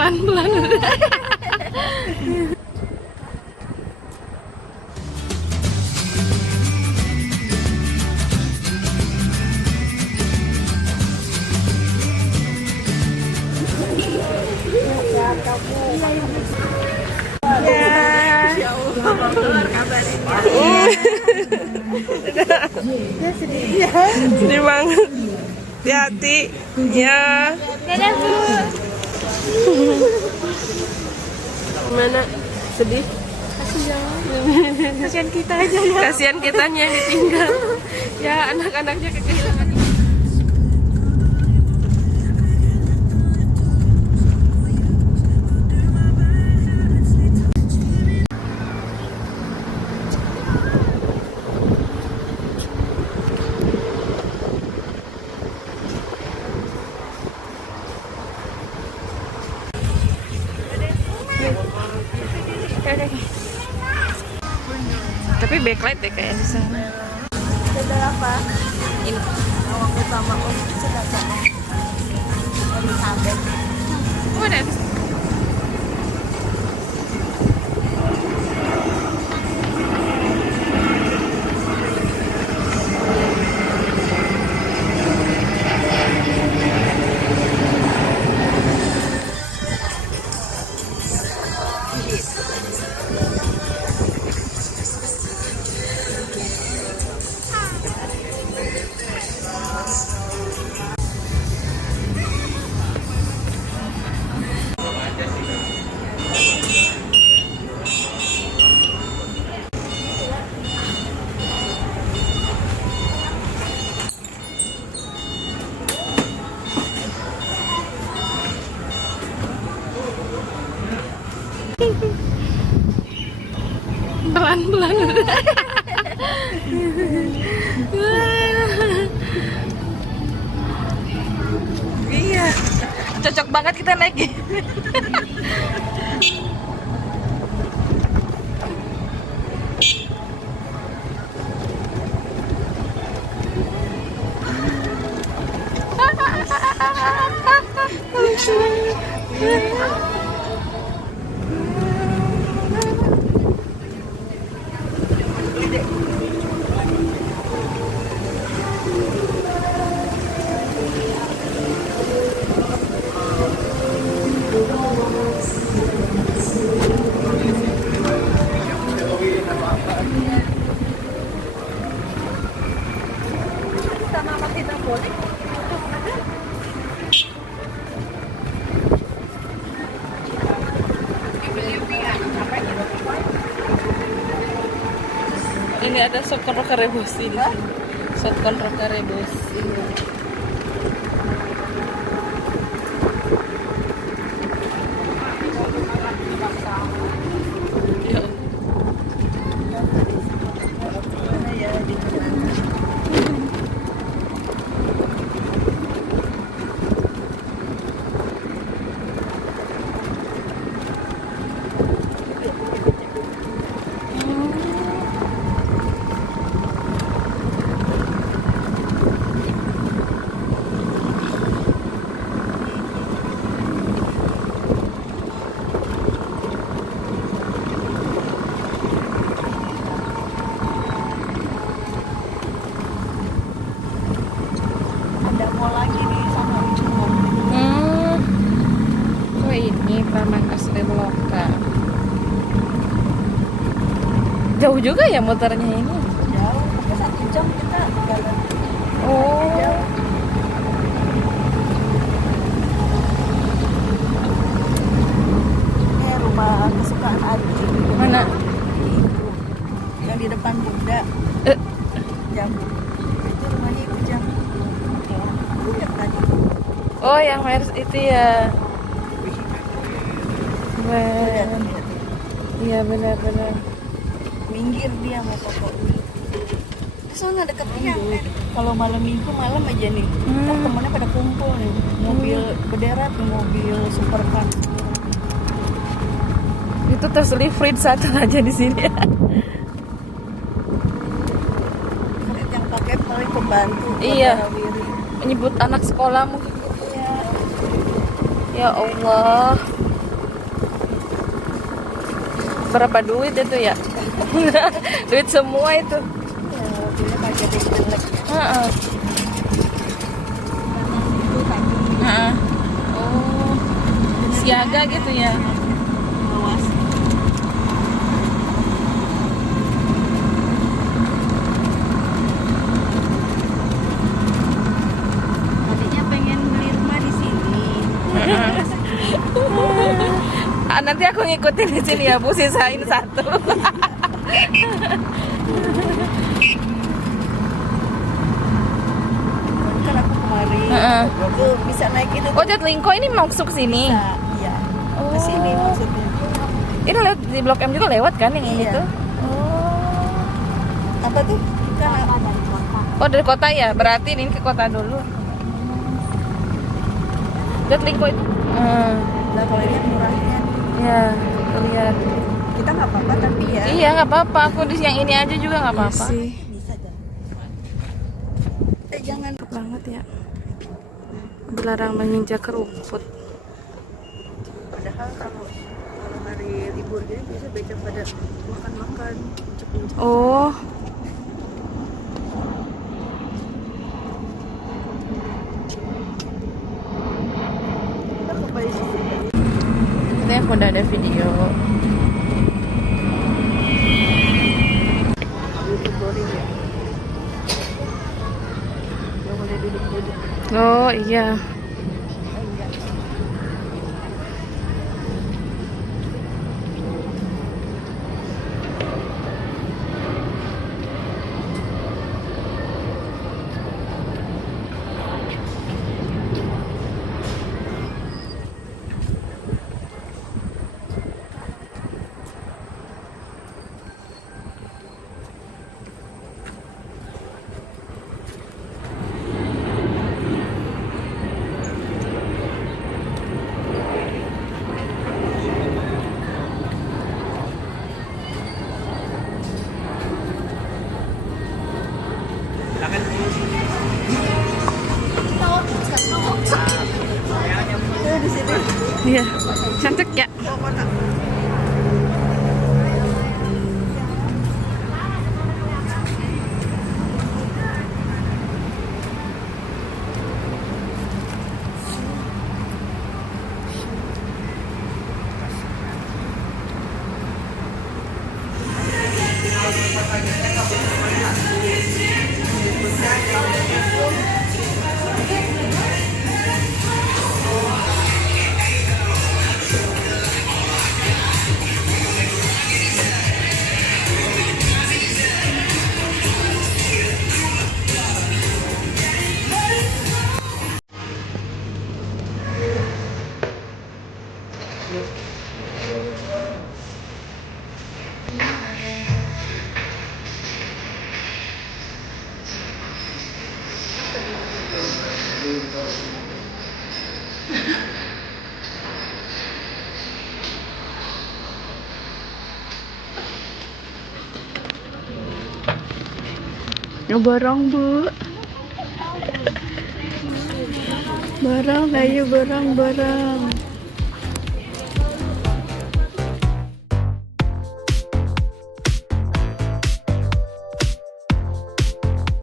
Pelan-pelan. Sedih banget. Hati-hati. Ya. Dadah, Bu. Gimana? Sedih? Kasihan kita aja ya. Kasihan kitanya yang ditinggal. Ya, anak-anaknya kehilangan. Tapi backlight deh kayak di sana. Dadah apa? Ini. Awang utama Om sudah sama. Elizabeth. Oh, ada. Pelan-pelan. Iya, cocok banget kita naik gini. Sama Mas tidak boleh. Ini ada sopkon roka rebus di sini. Sopkon roka rebus. Ya. Ada mall lagi di sana ujung. Oh ini Taman Asri Loka. Jauh juga ya motornya ini. Jauh, sampai 1 jam kita jalan. Oh. Jauh. Ini rumah kesukaan Adi. Mana? Yang di depan Bunda. Eh. Jam. Itu rumahnya itu jam. Aku lihat tadi. Oh, yang Mers itu ya. Lihat, Ben. lihat. Iya benar-benar. Minggir dia mau toko ini. Soalnya deket tiang kan. Kalau malam minggu malam aja nih. Kan temennya pada kumpul nih. Mobil berderet, mobil supercar. Itu terselip free satu aja di sini. Yang pakai paling pembantu. Iya. Warawiri. Menyebut anak sekolah mungkin gitu ya. Ya Allah. Berapa duit itu ya? Duit semua itu. Ya, mobilnya kagak ada yang jelek. Heeh. Itu tadi Heeh. Oh, siaga gitu ya. awas. Tadinya pengen beli rumah di sini. Ah, nanti aku ngikutin di sini ya, Bu, sisain satu. Kan aku kemarin Heeh. tuh bisa naik itu. Oh, Jatlingko ini masuk sini. Bisa, iya. Oh. Ke sini maksudnya. Ini lewat di Blok M juga lewat kan yang ini Iya. tuh? Oh. Apa tuh? Kan Oh, dari kota ya? Berarti ini ke kota dulu. Jatlingko itu. lah kalau lihat murahnya. Ya, lihat. Kita nggak apa-apa tapi ya. Iya, nggak apa-apa. Aku di yang ini aja juga nggak apa-apa. Bisa jangan. Jangan Banget ya. Dilarang menginjak rumput. padahal kalau hari libur gini biasa becak pada makan-makan, ucap-ucap. Oh. Kita ke Bali sih. Ini aku udah ada video. YouTube boring ya. Gak boleh duduk-duduk. Oh iya. Enggak. Di sini. Iya. Cantik ya. Oh, mana? Borong bu, borong, ayo borong.